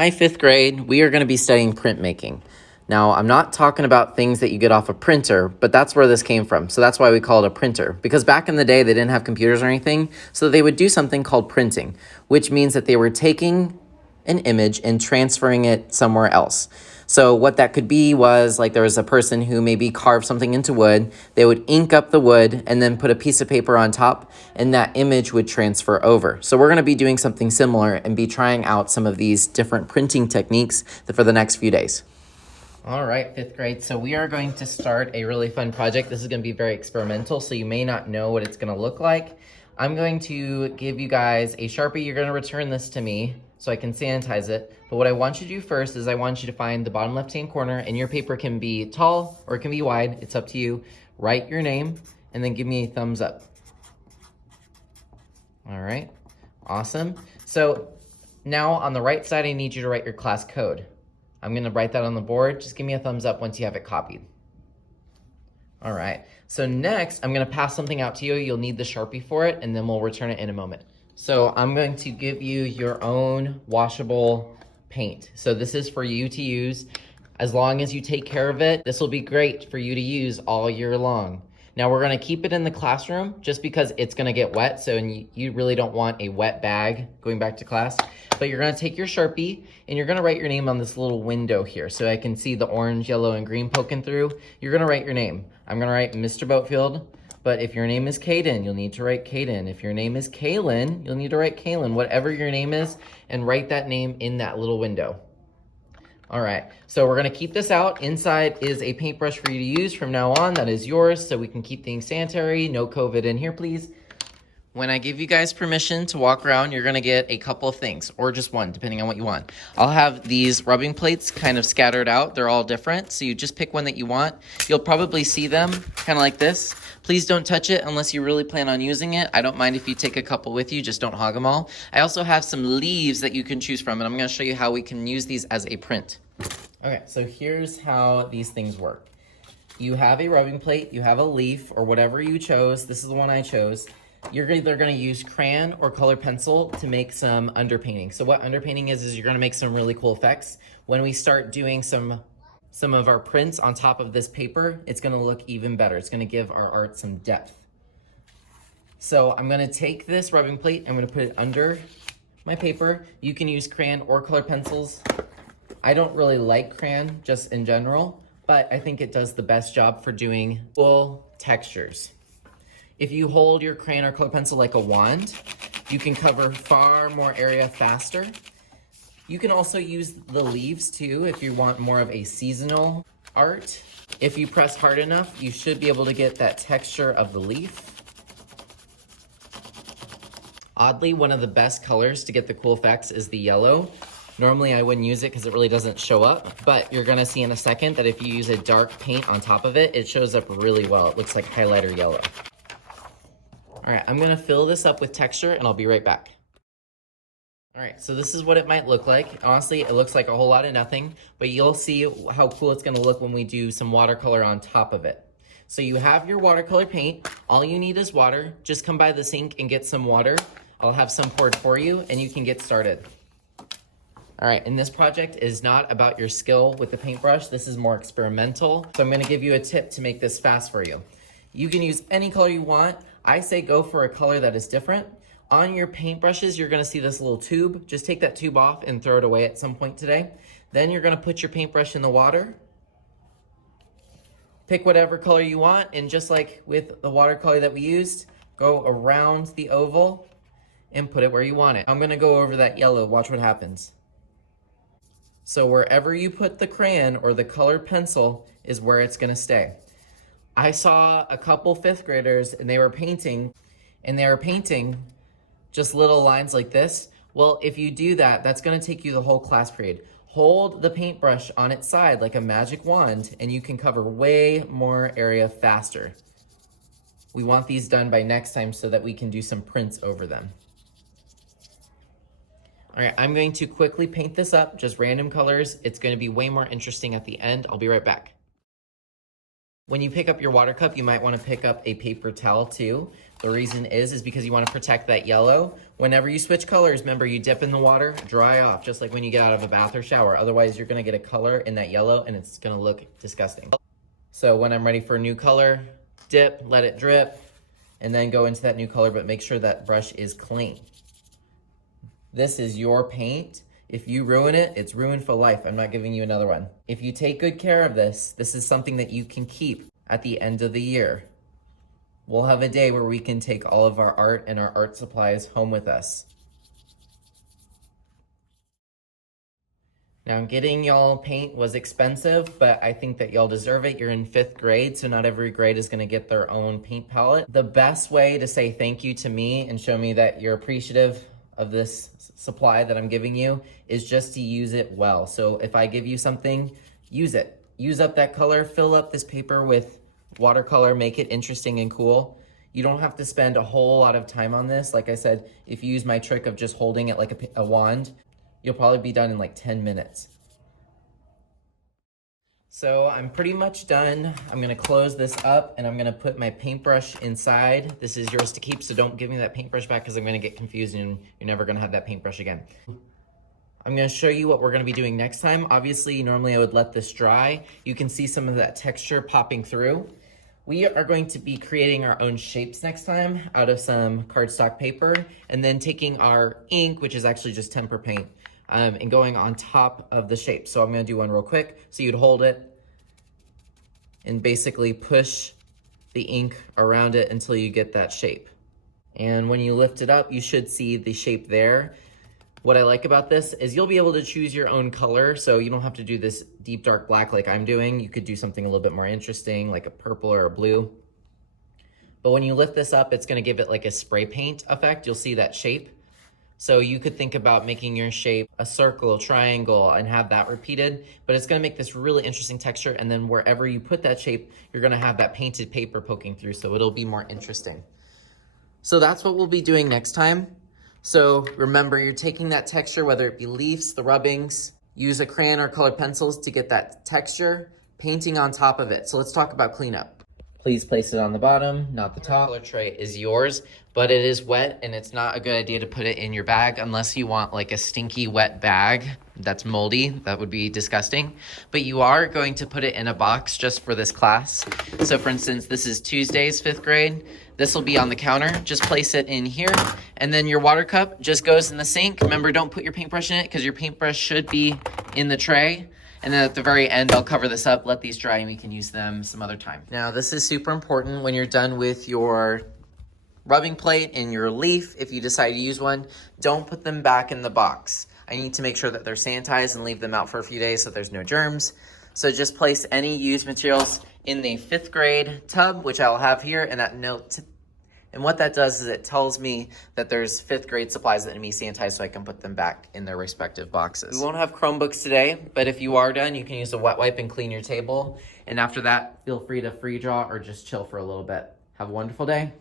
Hi, fifth grade. We are going to be studying printmaking. Now, I'm not talking about things that you get off a printer, but that's where this came from. So that's why we call it a printer. Because back in the day, they didn't have computers or anything, so they would do something called printing, which means that they were taking an image and transferring it somewhere else. So what that could be was like there was a person who maybe carved something into wood. They would ink up the wood and then put a piece of paper on top, and that image would transfer over. So we're going to be doing something similar and be trying out some of these different printing techniques for the next few days. All right, fifth grade. So we are going to start a really fun project. This is going to be very experimental, so you may not know what it's going to look like. I'm going to give you guys a Sharpie. You're going to return this to me so I can sanitize it. But what I want you to do first is I want you to find the bottom left-hand corner, and your paper can be tall or it can be wide. It's up to you. Write your name and then give me a thumbs up. All right, awesome. So now on the right side, I need you to write your class code. I'm gonna write that on the board. Just give me a thumbs up once you have it copied. All right, so next I'm gonna pass something out to you. You'll need the Sharpie for it, and then we'll return it in a moment. So I'm going to give you your own washable paint. So this is for you to use. As long as you take care of it, this will be great for you to use all year long. Now we're gonna keep it in the classroom just because it's gonna get wet, so you really don't want a wet bag going back to class. But you're gonna take your Sharpie and you're gonna write your name on this little window here so I can see the orange, yellow, and green poking through. You're gonna write your name. I'm gonna write Mr. Boatfield, but if your name is Caden, you'll need to write Caden. If your name is Kaylin, you'll need to write Kaylin, whatever your name is, and write that name in that little window. All right, so we're gonna keep this out. Inside is a paintbrush for you to use from now on. That is yours, so we can keep things sanitary. No COVID in here, please. When I give you guys permission to walk around, you're gonna get a couple of things, or just one, depending on what you want. I'll have these rubbing plates kind of scattered out. They're all different, so you just pick one that you want. You'll probably see them kind of like this. Please don't touch it unless you really plan on using it. I don't mind if you take a couple with you, just don't hog them all. I also have some leaves that you can choose from, and I'm gonna show you how we can use these as a print. Okay, so here's how these things work. You have a rubbing plate, you have a leaf, or whatever you chose. This is the one I chose. You're either going to use crayon or color pencil to make some underpainting. So what underpainting is you're going to make some really cool effects. When we start doing some of our prints on top of this paper, it's going to look even better. It's going to give our art some depth. So I'm going to take this rubbing plate, I'm going to put it under my paper. You can use crayon or color pencils. I don't really like crayon just in general, but I think it does the best job for doing full textures. If you hold your crayon or color pencil like a wand, you can cover far more area faster. You can also use the leaves too if you want more of a seasonal art. If you press hard enough, you should be able to get that texture of the leaf. Oddly, one of the best colors to get the cool effects is the yellow. Normally I wouldn't use it because it really doesn't show up, but you're gonna see in a second that if you use a dark paint on top of it, it shows up really well. It looks like highlighter yellow. All right, I'm gonna fill this up with texture and I'll be right back. All right, so this is what it might look like. Honestly, it looks like a whole lot of nothing, but you'll see how cool it's gonna look when we do some watercolor on top of it. So you have your watercolor paint. All you need is water. Just come by the sink and get some water. I'll have some poured for you and you can get started. All right, and this project is not about your skill with the paintbrush. This is more experimental. So I'm gonna give you a tip to make this fast for you. You can use any color you want. I say go for a color that is different. On your paintbrushes, you're gonna see this little tube. Just take that tube off and throw it away at some point today. Then you're gonna put your paintbrush in the water. Pick whatever color you want, and just like with the watercolor that we used, go around the oval and put it where you want it. I'm gonna go over that yellow, watch what happens. So wherever you put the crayon or the colored pencil is where it's gonna stay. I saw a couple fifth graders and they were painting just little lines like this. Well, if you do that, that's gonna take you the whole class period. Hold the paintbrush on its side like a magic wand and you can cover way more area faster. We want these done by next time so that we can do some prints over them. All right, I'm going to quickly paint this up, just random colors. It's gonna be way more interesting at the end. I'll be right back. When you pick up your water cup, you might want to pick up a paper towel too. The reason is because you want to protect that yellow. Whenever you switch colors, remember you dip in the water, dry off, just like when you get out of a bath or shower. Otherwise, you're going to get a color in that yellow and it's going to look disgusting. So when I'm ready for a new color, dip, let it drip, and then go into that new color, but make sure that brush is clean. This is your paint. If you ruin it, it's ruined for life. I'm not giving you another one. If you take good care of this, this is something that you can keep at the end of the year. We'll have a day where we can take all of our art and our art supplies home with us. Now, getting y'all paint was expensive, but I think that y'all deserve it. You're in 5th grade, so not every grade is gonna get their own paint palette. The best way to say thank you to me and show me that you're appreciative of this supply that I'm giving you is just to use it well. So if I give you something, use it. Use up that color, fill up this paper with watercolor, make it interesting and cool. You don't have to spend a whole lot of time on this. Like I said, if you use my trick of just holding it like a wand, you'll probably be done in like 10 minutes. So I'm pretty much done. I'm gonna close this up and I'm gonna put my paintbrush inside. This is yours to keep, so don't give me that paintbrush back because I'm gonna get confused and you're never gonna have that paintbrush again. I'm gonna show you what we're gonna be doing next time. Obviously, normally I would let this dry. You can see some of that texture popping through. We are going to be creating our own shapes next time out of some cardstock paper and then taking our ink, which is actually just temper paint, and going on top of the shape. So I'm gonna do one real quick. So you'd hold it and basically push the ink around it until you get that shape. And when you lift it up, you should see the shape there. What I like about this is you'll be able to choose your own color, so you don't have to do this deep dark black like I'm doing. You could do something a little bit more interesting, like a purple or a blue. But when you lift this up, it's gonna give it like a spray paint effect. You'll see that shape. So you could think about making your shape a circle, triangle, and have that repeated, but it's gonna make this really interesting texture, and then wherever you put that shape, you're gonna have that painted paper poking through, so it'll be more interesting. So that's what we'll be doing next time. So remember, you're taking that texture, whether it be leaves, the rubbings, use a crayon or colored pencils to get that texture, painting on top of it. So let's talk about cleanup. Please place it on the bottom, not the top. Color tray is yours, but it is wet and it's not a good idea to put it in your bag unless you want like a stinky wet bag that's moldy. That would be disgusting. But you are going to put it in a box just for this class. So for instance, this is Tuesday's 5th grade. This will be on the counter. Just place it in here. And then your water cup just goes in the sink. Remember, don't put your paintbrush in it because your paintbrush should be in the tray. And then at the very end, I'll cover this up, let these dry, and we can use them some other time. Now, this is super important when you're done with your rubbing plate and your leaf. If you decide to use one, don't put them back in the box. I need to make sure that they're sanitized and leave them out for a few days so there's no germs. So just place any used materials in the 5th grade tub, which I'll have here, and that note. And what that does is it tells me that there's 5th grade supplies that need to be sanitized so I can put them back in their respective boxes. We won't have Chromebooks today, but if you are done, you can use a wet wipe and clean your table. And after that, feel free to free draw or just chill for a little bit. Have a wonderful day.